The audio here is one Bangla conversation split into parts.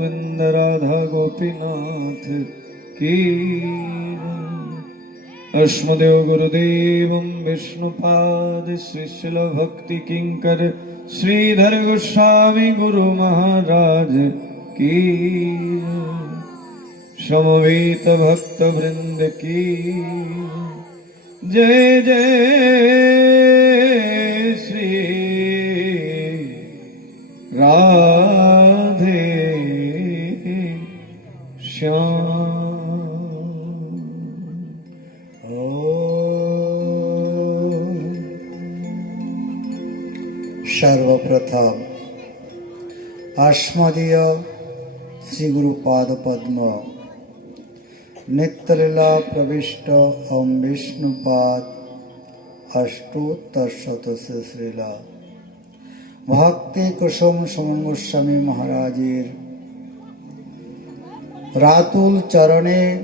गोविंद राधा गोपीनाथ की अस्मदेव गुरुदेवं विष्णुपाद श्रीशिल भक्ति किंकर श्रीधर गोस्वामी गुरु महाराज की समवेत भक्त वृंद की जय जय श्री राधे সর্বপ্রথম আসমদীয় শ্রীগুরুপাদ পদ্ম নিত্যলীলা প্রবিষ্ট ওম বিষ্ণুপাদ অষ্টোত্তর শতসে শ্রীলা ভক্তি কুসুম সমন মহারাজের রাতুল চরণে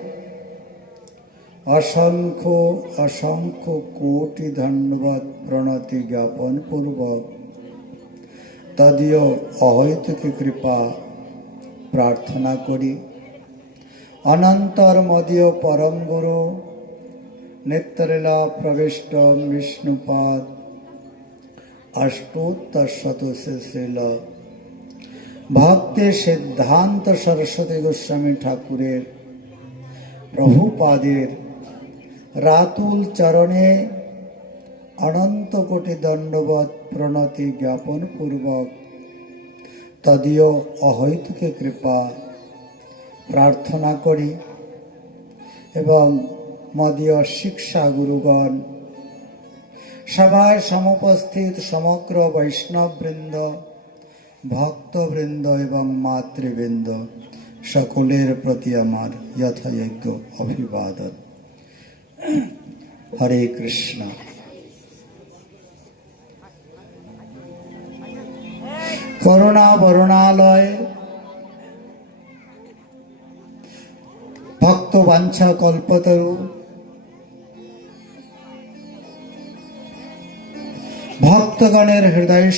অসংখ্য অসংখ্য কোটি ধন্যবাদ প্রণতি জ্ঞাপন পূর্বক। তদীয় অহৈতুক কৃপা প্রার্থনা করি। অনন্তর মদীয় পরম গুরু নিত্যলীলা প্রবিষ্ট বিষ্ণুপাদ, অষ্টোত্তর শতসে শ্রীল ভক্তি সিদ্ধান্ত সরস্বতী গোস্বামী ঠাকুরের প্রভুপাদের রাতুল চরণে অনন্ত কোটি দণ্ডবত প্রণতি জ্ঞাপন পূর্বক তদীয় অহৈতুকে কৃপা প্রার্থনা করি এবং মদীয় শিক্ষা গুরুগণ, সভায় সমুপস্থিত সমগ্র বৈষ্ণববৃন্দ ভক্তবৃন্দ এবং মাতৃবৃন্দ, সকলের প্রতি আমার যথাযোগ্য অভিবাদন। হরে কৃষ্ণ। করুণা বরুণালয় ভক্ত বাঞ্ছা কল্পতরু, ভক্তগণের হৃদয়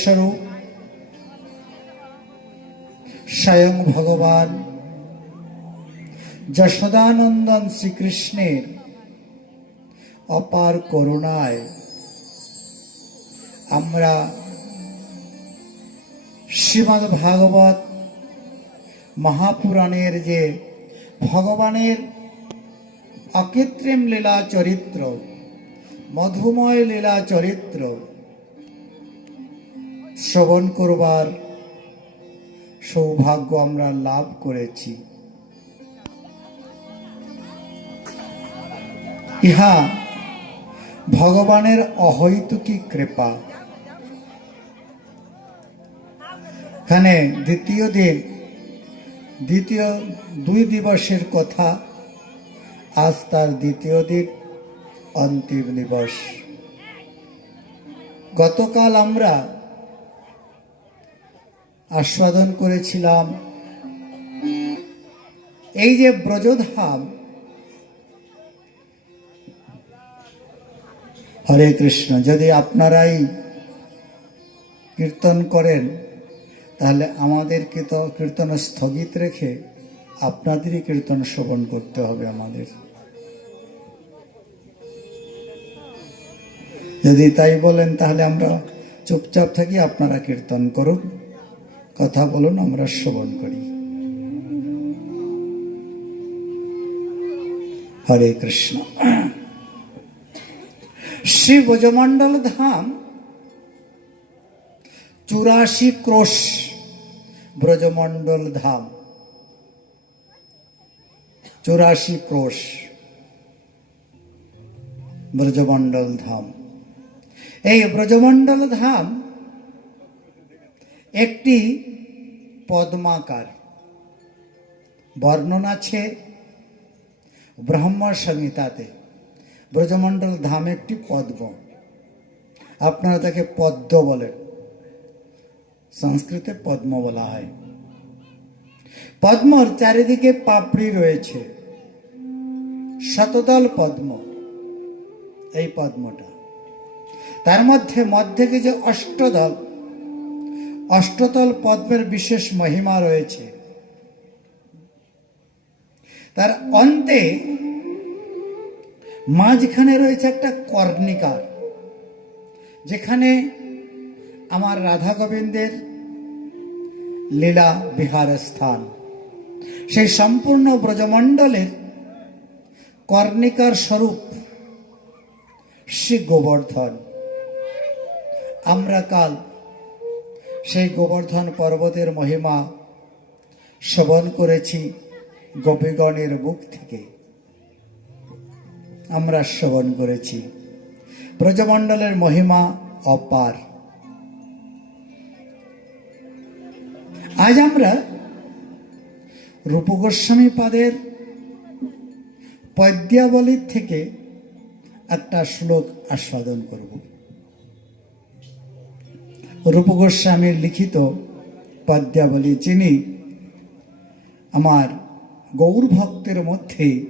স্বয়ং ভগবান যশোদানন্দন শ্রীকৃষ্ণের অপার করুণায় আমরা শ্রীমদ্ ভাগবত মহাপুরাণের যে ভগবানের অকৃত্রিম লীলা চরিত্র, মধুময় লীলা চরিত্র শ্রবণ করবার সৌভাগ্য আমরা লাভ করেছি। ইহা ভগবানের অহৈতুকী কৃপা। এখানে দ্বিতীয় দিন, দ্বিতীয় দুই দিবসের কথা, আজ তার দ্বিতীয় দিন, অন্তিম দিবস। গতকাল আমরা আস্বাদন করেছিলাম। এই যে ব্রজধাম, হরে কৃষ্ণ, যদি আপনারাই কীর্তন করেন, তাহলে আমাদের কীর্তন কীর্তন স্থগিত রেখে আপনাদেরই কীর্তন শ্রবণ করতে হবে আমাদের। যদি তাই বলেন, তাহলে আমরা চুপচাপ থাকি, আপনারা কীর্তন করুন। কথা বলুন, আমরা শ্রবণ করি। হরে কৃষ্ণ। শ্রী ব্রজমণ্ডল ধাম, চুরাশি ক্রোশ ব্রজমণ্ডল ধাম। চুরাশি ক্রোশ ব্রজমণ্ডল ধাম। এই ব্রজমণ্ডল ধাম একটি পদ্মাকার। বর্ণনা আছে ব্রহ্ম সংহিতাতে। ব্রজমণ্ডল ধাম একটি পদ্ম। আপনারা তাকে পদ্ম বলেন। সংস্কৃতে পদ্ম বলা হয়। পদ্মর চারিদিকে পাপড়ি রয়েছে। শতদল পদ্ম, এই পদ্মটা। তার মধ্যে মধ্যে যে অষ্টদল। অষ্টতল পদ্মের বিশেষ মহিমা রয়েছে। তার অন্তে মাঝখানে রয়েছে একটা কর্ণিকার, যেখানে আমার রাধা গোবিন্দের লীলা বিহার স্থান। সেই সম্পূর্ণ ব্রজমণ্ডলের কর্ণিকার স্বরূপ শ্রী গোবর্ধন। আমরা কাল সেই গোবর্ধন পর্বতের মহিমা শ্রবণ করেছি গোপীগণের মুখ থেকে। আমরা শ্রবণ করেছি। ব্রজমণ্ডলের মহিমা অপার। আজ আমরা রূপগোস্বামী পাদের পদ্যাবলীর থেকে একটা শ্লোক আস্বাদন করব। রূপগোস্বামীর লিখিত পদ্যাবলী যিনি আমার গৌর ভক্তের মধ্যে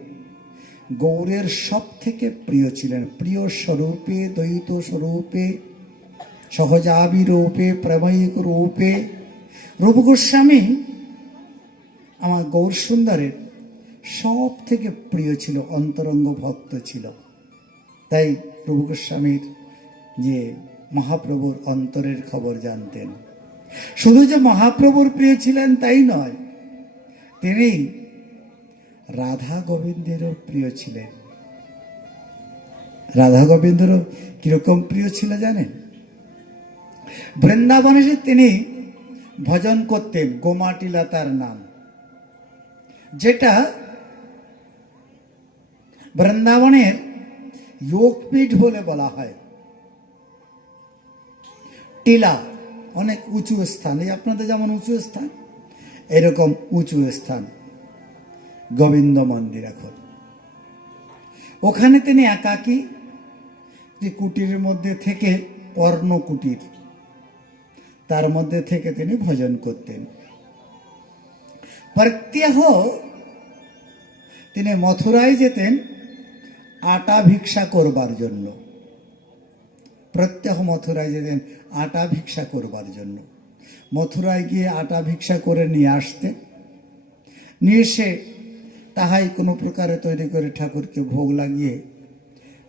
গৌরের সব থেকে প্রিয় ছিলেন, প্রিয় স্বরূপে, দ্বৈত স্বরূপে সহজাবি রূপে প্রেমিক রূপে রূপ গোস্বামী আমার গৌর সুন্দরের সব থেকে প্রিয় ছিল, অন্তরঙ্গ ভক্ত ছিল। তাই রূপ গোস্বামীর যে মহাপ্রভুর অন্তরের খবর জানতেন। শুধু যে মহাপ্রভুর প্রিয় ছিলেন তাই নয়, তিনি রাধা গোবিন্দেরও প্রিয় ছিলেন। রাধা গোবিন্দেরও কীরকম প্রিয় ছিল জানেন? বৃন্দাবনে তিনি ভজন করতেন গোমাটিলা তার নাম, যেটা বৃন্দাবনের যোগপীঠ বলে বলা হয়। টিলা, অনেক উঁচু স্থান। এই আপনাদের যেমন উঁচু স্থান, এরকম উঁচু স্থান। গোবিন্দ মন্দির এখন। ওখানে তিনি একাকী, যে কুটিরের মধ্যে থেকে পর্ণ কুটির, তার মধ্যে থেকে তিনি ভজন করতেন। প্রত্যহ তিনি মথুরায় যেতেন, আটা ভিক্ষা করবার জন্য। প্রত্যহ মথুরায় যেতেন আটা ভিক্ষা করবার জন্য। মথুরায় গিয়ে আটা ভিক্ষা করে নিয়ে আসতে। নিয়ে এসে তাহাই কোনো প্রকারে তৈরি করে ঠাকুরকে ভোগ লাগিয়ে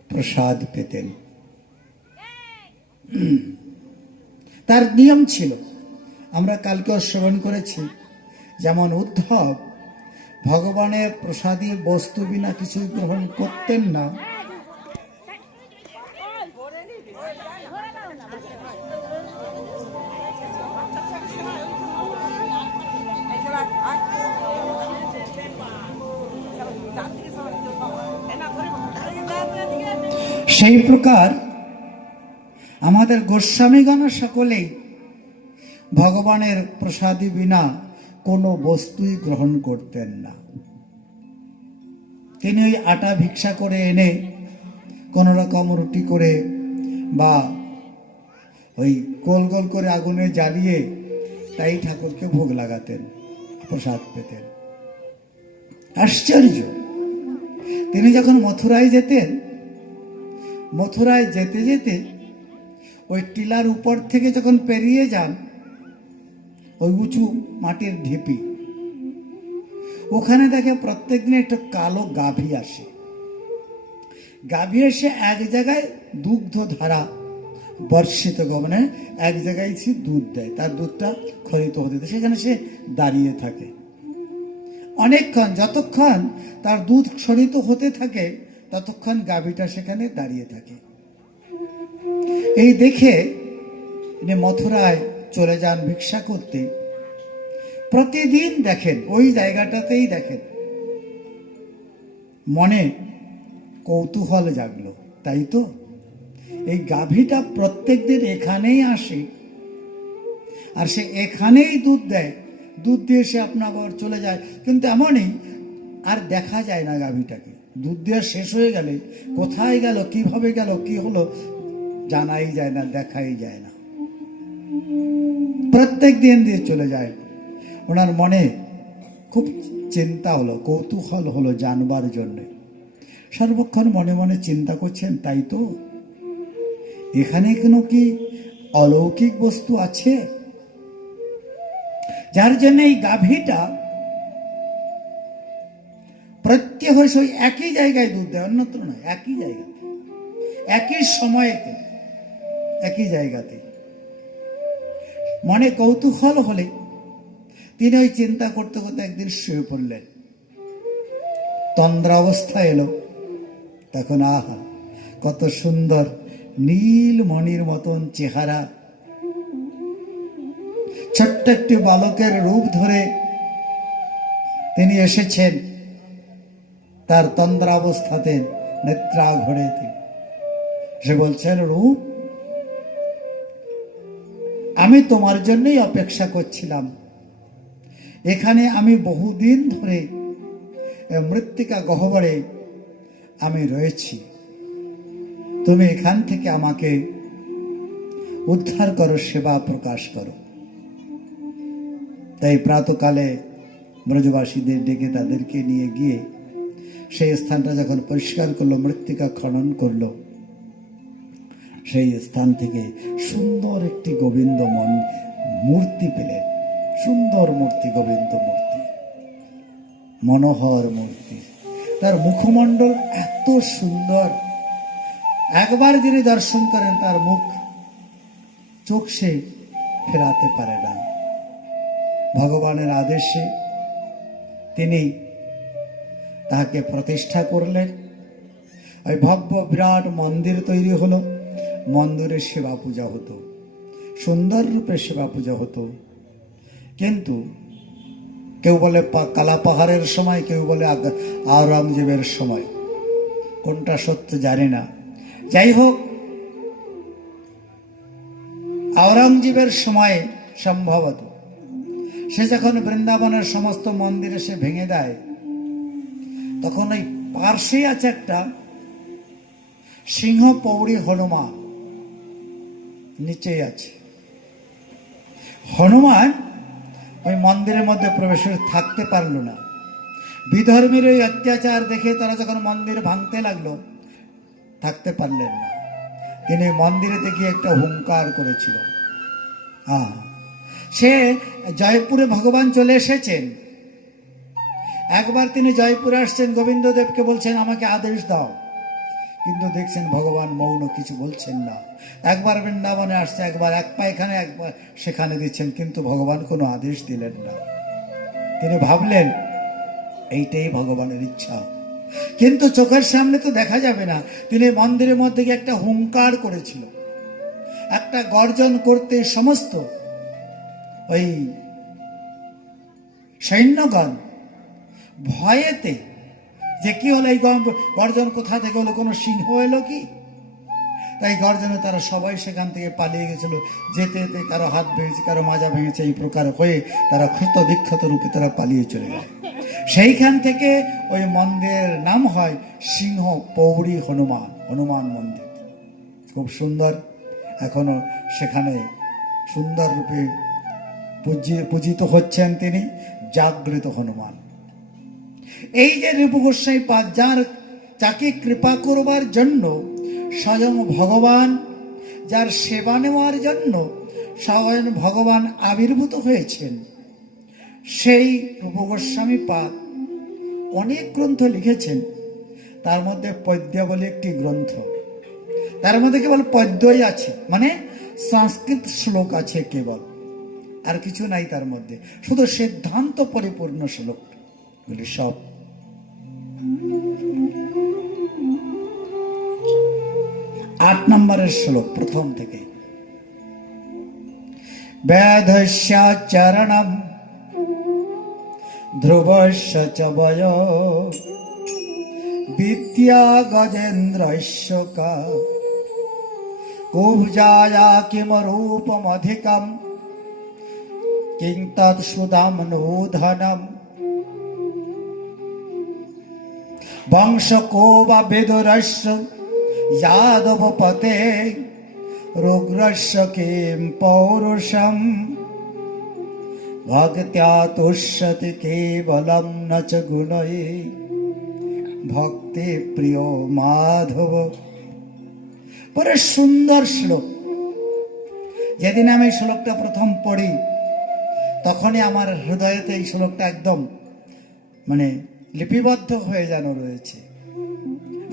প্রসাদ পেতেন। তার নিয়ম ছিল, আমরা কালকেও শ্রবণ করেছি, যেমন উদ্ধব, ভগবানের প্রসাদী বস্তু বিনা কিছুই গ্রহণ করতেন না। সেই প্রকার আমাদের গোস্বামীগণ সকলেই ভগবানের প্রসাদী বিনা কোনো বস্তুই গ্রহণ করতেন না। তিনি ওই আটা ভিক্ষা করে এনে কোনো রকম রুটি করে বা ওই গোল গোল করে আগুনে জ্বালিয়ে তাই ঠাকুরকে ভোগ লাগাতেন, প্রসাদ পেতেন। আশ্চর্য! তিনি যখন মথুরায় যেতেন মথুরায় যেতে যেতে ওই টিলার উপর থেকে যখন পেরিয়ে যান, ওই উঁচু মাটির ঢিপি, ওখানে দেখে প্রত্যেক দিন একটা কালো গাভী আসে গাভী এসে এক জায়গায় দুগ্ধ ধারা বর্ষিত গমনে এক জায়গায় সে দুধ দেয়, তার দুধটা খরিত হতে দেয়। সেখানে সে দাঁড়িয়ে থাকে অনেকক্ষণ, যতক্ষণ তার দুধ সরিত হতে থাকে ততক্ষণ গাভীটা সেখানে দাঁড়িয়ে থাকে। এই দেখে মথুরায় চলে যান ভিক্ষা করতে। প্রতিদিন দেখেন, ওই জায়গাটাতেই দেখেন। মনে কৌতূহল জাগলো, তাই তো? এই গাভীটা প্রত্যেক দিন এখানেই আসে। আর সে এখানেই দুধ দেয়। দুধ দিয়ে সে আপনার চলে যায়। কিন্তু এমনই আর দেখা যায় না গাভীটাকে। দুধ দেওয়া শেষ হয়ে গেলে কোথায় গেল, কীভাবে গেল, কি হলো, জানাই যায় না, দেখাই যায় না। প্রত্যেক দিন দিয়ে চলে যায়। ওনার মনে খুব চিন্তা হলো, কৌতূহল হলো জানবার জন্যে। সর্বক্ষণ মনে মনে চিন্তা করছেন, তাই তো? এখানে কোনো কি অলৌকিক বস্তু আছে? যার জন্য এই গাভীটা প্রত্যেক ওই একই জায়গায় দুধ দেয়, অন্যত্র নয়, একই জায়গাতে। একই সময়েতে, একই জায়গাতে। মনে কৌতূহল হলে তিনি ওই চিন্তা করতে করতে একদিন শুয়ে পড়লেন। তন্দ্রা অবস্থা এলো। তখন আহা, কত সুন্দর নীল মণির মতন চেহারা। ছোট্ট একটি বালকের রূপ ধরে তিনি এসেছেন। তার তন্দ্রাবস্থাতে নেত্রা ঘড়েতে সে বলছেন রূপ, আমি তোমার জন্যই অপেক্ষা করছিলাম। এখানে আমি বহুদিন ধরে মৃত্তিকা গহ্বরে আমি রয়েছি। তুমি এখান থেকে আমাকে উদ্ধার করো, সেবা প্রকাশ করো। তাই প্রাতকালে ব্রজবাসীদের ডেকে তাদেরকে নিয়ে গিয়ে সেই স্থানটা যখন পরিষ্কার করল, মৃত্তিকা খনন করল, সেই স্থান থেকে সুন্দর একটি গোবিন্দ মন মূর্তি পেলেন। সুন্দর মূর্তি, গোবিন্দ মূর্তি। মনোহর মূর্তি। তার মুখমণ্ডল এত সুন্দর। একবার যিনি দর্শন করেন, তার মুখ, চোখ সে ফেরাতে পারে না। ভগবানের আদেশে তিনি তাহাকে প্রতিষ্ঠা করলেন। ওই ভব্য বিরাট মন্দির তৈরি হলো। মন্দিরে সেবা পূজা হতো। সুন্দর রূপে সেবা পূজা হতো। কিন্তু কেউ বলে কালা পাহাড়ের সময়, কেউ বলে আওরঙ্গজেবের সময়। কোনটা সত্য জানি না। যাই হোক, আওরঙ্গজেবের সময়ে সম্ভবত। সে যখন বৃন্দাবনের সমস্ত মন্দিরে সে ভেঙে দেয় তখন ওই পার্শ্বে আছে একটা সিংহ পৌড়ি হনুমান। নিচেই আছে। হনুমান ওই মন্দিরের মধ্যে প্রবেশ থাকতে পারল না। বিধর্মীর ওই অত্যাচার দেখে তারা যখন মন্দির ভাঙতে লাগল, থাকতে পারলেন না। তিনি মন্দিরেতে গিয়ে একটা হুঙ্কার করেছিল। হ্যাঁ সে জয়পুরে ভগবান চলে এসেছেন। একবার তিনি জয়পুরে আসছেন, গোবিন্দদেবকে বলছেন, আমাকে আদেশ দাও। কিন্তু দেখছেন ভগবান মৌন কিছু বলছেন না। একবার বৃন্দাবনে আসছে, একবার এক পা এখানে একবার সেখানে দিচ্ছেন, কিন্তু ভগবান কোনো আদেশ দিলেন না। তিনি ভাবলেন, এইটাই ভগবানের ইচ্ছা। কিন্তু চোখের সামনে তো দেখা যাবে না, তিনি মন্দিরের মধ্যে গিয়ে একটা হুঙ্কার করেছিল। একটা গর্জন করতে সমস্ত ওই সৈন্যগণ ভয়েতে যে কি হলো এই গর্জন কোথা থেকে হলো? কোনো সিংহ এলো কি? তাই গর্জনে তারা সবাই সেখান থেকে পালিয়ে গেছিল। যেতে যেতে কারও হাত ভেঙেছে, কারও মাজা ভেঙেছে, এই প্রকার হয়ে তারা ক্ষত বিক্ষত রূপে তারা পালিয়ে চলে যায় সেইখান থেকে ওই মন্দিরের নাম হয় সিংহ পৌরী হনুমান হনুমান মন্দির। খুব সুন্দর। এখনও সেখানে সুন্দর রূপে পূজি- পূজিত হচ্ছেন তিনি জাগ্রত হনুমান। এই যে রিপু গোস্বাই পাদ যার যাকে কৃপা করবার জন্য স্বয়ং ভগবান, যার সেবা নেওয়ার জন্য স্বয়ং ভগবান আবির্ভূত হয়েছেন। সেই রূপ গোস্বামী পাদ অনেক গ্রন্থ লিখেছেন। তার মধ্যে পদ্য বলে একটি গ্রন্থ। তার মধ্যে কেবল পদ্যই আছে মানে সংস্কৃত শ্লোক আছে কেবল। আর কিছু নাই তার মধ্যে। শুধু সিদ্ধান্ত পরিপূর্ণ শ্লোক। সব আট নম্বরের শ্লোক, প্রথম থেকে। বেদস্যাচরণম ধ্রুবস্য বিদ্যা গজেন্দ্রস্য কা কুব্জায়া কিম রূপমধিকম কিং তৎসুদাম নূধনম। বংশ কো বা বেদরস্য যাদব পৌরুষম ভক্ত্যা তুষ্যতি কেবলম ন চ গুণয়ে ভক্তি প্রিয় মাধব পরে সুন্দর শ্লোক যেদিন আমি এই শ্লোকটা প্রথম পড়ি, তখনই আমার হৃদয়েতে এই শ্লোকটা একদম মানে লিপিবদ্ধ হয়ে যেন রয়েছে।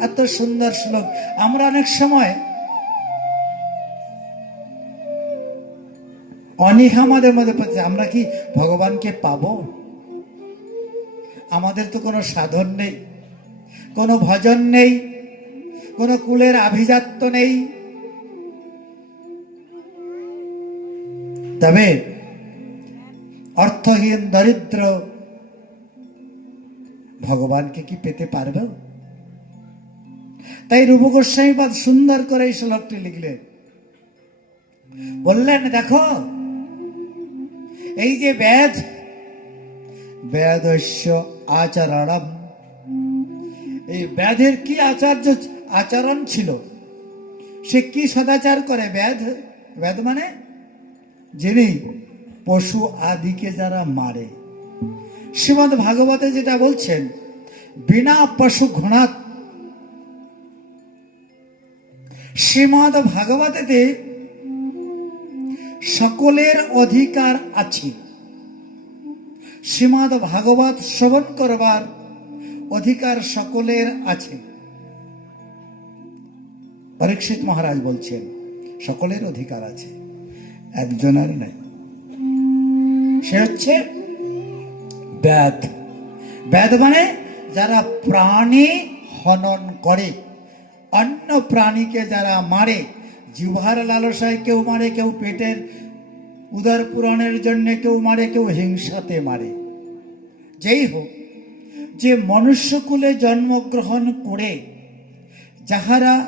এত সুন্দর শ্লোক। আমরা অনেক সময় অনীহা আমাদের মধ্যে পড়ছে, আমরা কি ভগবানকে পাবো? আমাদের তো কোনো সাধন নেই কোনো ভজন নেই কোনো কুলের আভিজাত্য নেই। তবে অর্থহীন দরিদ্র ভগবানকে কি পেতে পারবে? তাই রূপ গোস্বামীপাদ সুন্দর করে এই শ্লোকটি লিখলেন। বললেন, দেখো, এই যে ব্যাধ ব্যাধস্য আচরণম। এই ব্যাধের কি আচার্য আচরণ ছিল? সে কি সদাচার করে ব্যাধ বেদ মানে যিনি পশু আদিকে যারা মারে। শ্রীমদ ভাগবতে যেটা বলছেন, বিনা পশু ঘোণাত শ্রীমদ ভাগবতেতে সকলের অধিকার আছে। শ্রীমদ ভাগবত শ্রবণ করবার অধিকার সকলের আছে। পরীক্ষিত মহারাজ বলছেন, সকলের অধিকার আছে, একজনের নেই। সে হচ্ছে ব্যাধ ব্যাধ মানে যারা প্রাণী হনন করে। অন্য প্রাণীকে যারা মারে জিভার লালসায় কেউ মারে, কেউ পেটের উদর পূরণের জন্য কেউ মারে, কেউ হিংসাতে মারে। যেই হোক, যে মনুষ্যকুলে জন্মগ্রহণ করে, যাহারা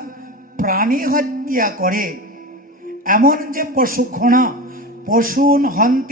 প্রাণী হত্যা করে, এমন যে পশু ঘোড়া পশু হন্তি